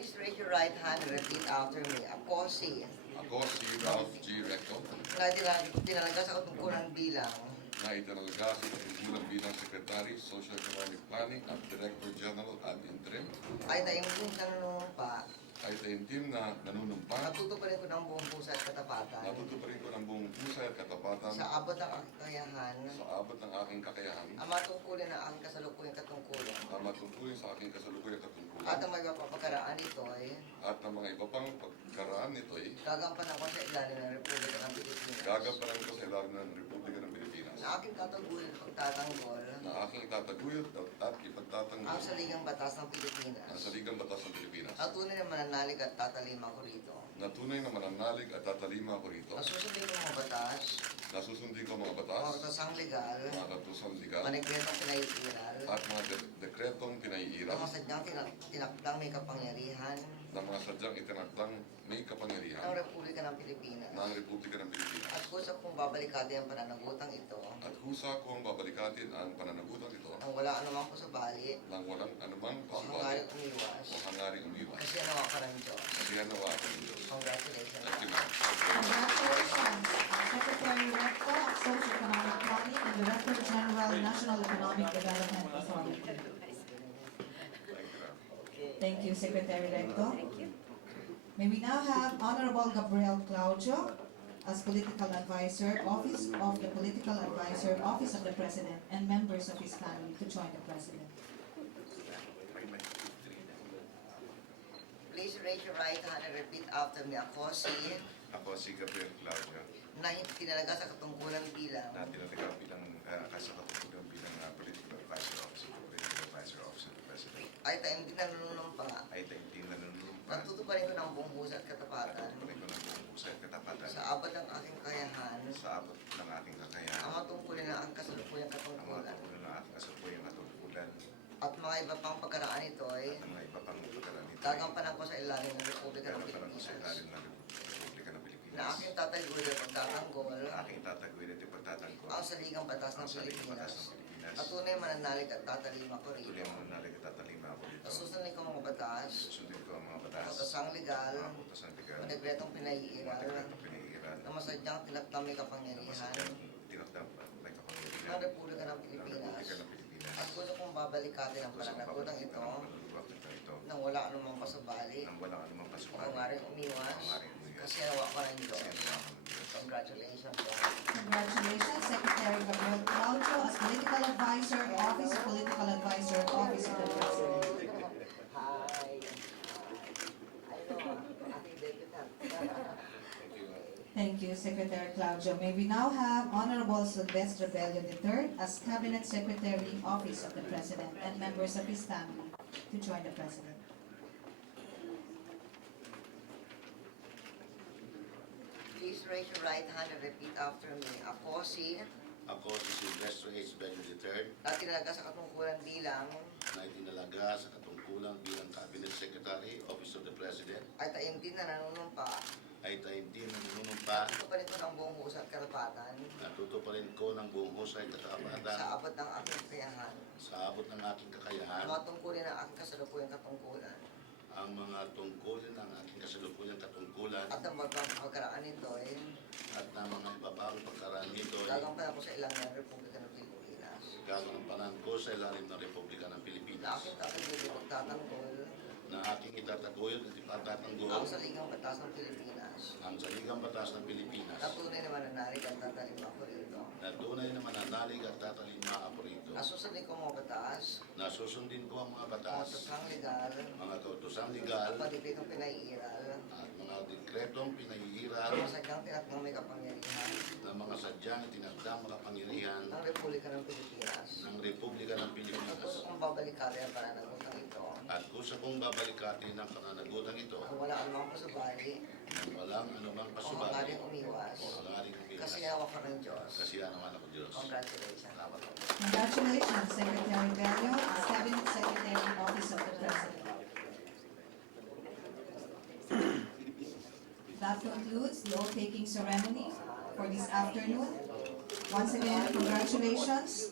Please raise your right hand and repeat after me. Ako si Ralph G. Recto, tinalaga sa katungkulan bilang na itinalaga sa katungkulan bilang Secretary, Social Economic Planning at Director General ad interim, ay taimtim na nanunumpa ay taimtim na nanunumpa, natutuparin ko ng buong puso at katapatan natutuparin ko ng buong pusay at katapatan sa abot ng aking kakayahan sa abot ng aking kakayahan, ang matungkulin na aking kasalukuyang katungkulan na matungkulin sa aking kasalukuyang katungkulan, at ang may mapapagkaraan nito ay at ng mga iba pang pagkaraan nito'y gagampanan ko sa ilalim ng Republika ng Pilipinas gagampanan ko sa ilalim ng Republika ng Pilipinas, na aking tataguhin at pagtatanggol na aking itataguyod at ipagtatanggol ang saligang batas ng ang Pilipinas saligang batas ng Pilipinas, at tunay na mananalig at tatalima ko rito na tunay na mananalig at tatalima ako rito, na susundin ko mga batas nasusundin ko mga mga batas, katasang legal mga katusang legal, manigretong pinaiiral at mga dekretong ng pinaiiral mga sadyang tinakdang may kapangyarihan ng mga sadyang itinakdang may ng kapangyarihan Republika ng Pilipinas ng Republika ng Pilipinas. at kusa kong babalikatin ang pananagutang ito At husa kong babalikatin ang pananagutan ito nang wala anumang kusabali nang walang anumang o hangaring pasubali umiwas o hangaring umiwas. kasi nawa ka ng Diyos. Kasi nawa ako ng Diyos. Congratulations. Thank you, ma'am. Congratulations, Secretary Recto of Social Economic Planning and Director General, National Economic Development Authority. Thank you, ma'am. Thank you, Secretary Recto. May we now have Honorable Gabriel Claudio as Political Advisor, Office of the Political Advisor, Office of the President, and members of his family to join the President. Please raise your right hand and repeat after me. Ako Ako si Gabriel Claudio, na tinalaga sa katungkulan bilang na tinatagap bilang kasakatutunan bilang Political Advisor Office of the President, ay tayo hindi nanunumpa ay taimtim na nanunumpa, natutuparin ko ng buong puso at katapatan tuloy ko ng buong puso at katapatan sa abot ng aking kakayahan sa abot ng aking ang kakayahan, matungkulin na ang kasalukuyang ang mga katungkulan tungkulin ng aking kasapuyang katungkulan at mga iba pang pagkaraan ito ay at mga iba pang pagkalan nito. gagampanan ko sa ilalim ng Republika ng Gagampanan ko sa Pilipinas ilalim ng Republika ng Pilipinas, na aking tataguyod at pagtatanggol na aking itataguyod at ipagtatanggol ang saligang batas ng ang saligang batas Pilipinas ng Pilipinas, at tunay mananalig at tatalima ko tuloy rito ang nalig at tatalima ako dito. at susundin ko mga batas Susundin ko ang mga mga batas, katasang legal mga utos ng legal, manigretong mga pinaiiral dekretong pinaiiral, na masadyang tinakdang may kapangyarihan tinakdang may ng kapangyarihan Republika ng ng Pilipinas Republika ng Pilipinas. at gusto kong babalikatin ang pananagutang ito ito nang wala anumang pasabali nang walang anumang o pasukan. hangaring umiwas kasi nawa ko ng Diyos. Congratulations po. Congratulations, Secretary Gabriel Claudio as Political Advisor, Office of Political Advisor, Office of the President. Hi. Ating deputant. Thank you, Secretary Claudio. May we now have Honorable Sylvester Bello III as Cabinet Secretary, Office of the President, and members of his family to join the President. Please raise your right hand and repeat after me. Ako Ako si Sylvester H. Bello III na tinalaga sa katungkulan bilang na itinalaga sa katungkulan bilang Cabinet Secretary, Office of the President, ay taimtim na nanunumpa ay taimtim na nanunumpa ito pa rin ko ng buong puso at karapatan na tutuparin ko ng buong husay at katapatan sa abot ng aking kakayahan sa abot ng aking ang kakayahan mga tungkulin ng aking kasalukuyang katungkulan ang mga tungkulin ng aking kasalukuyang katungkulan at ang bagong pagkaraan nito ay at ng mga ibabang pagkaraan nito ay gagampanan ko sa ilang ng Republika ng Pilipinas gagampanan ko sa ilalim ng Republika ng na Pilipinas, aking tataguyod at pagtatanggol na aking itataguyod at ipatatanggol ang saligang batas ng Pilipinas ang saligang batas ng Pilipinas, na tunay na mananalig at tatalima ko rito na tunay na mananalig at tatalima ako rito, na susundin ko mga batas na susundin ko ang mga mga batas, tasang legal mga kautosang at legal, panipitong pinaiiral at mga dekretong na pinaihiral masadyang tinakdang may kapangyarihan ng mga sadyang itinakdang makapangyarihan ng Republika ng Pilipinas ng Republika ng at gusto Pilipinas. kong babalikatin ang pananagutang ito At gusto kong babalikatin ang pananagutan ito ang wala anumang pasabali nang walang anumang o pasubali hangaring umiwas o hangaring umiwas. kasi nawa ka ng Diyos. Kasi yan naman ako Diyos. Congratulations. Salamat po. Congratulations, Secretary Bello as Cabinet Secretary, Office of the President. That concludes the oath-taking ceremony for this afternoon. Once again, congratulations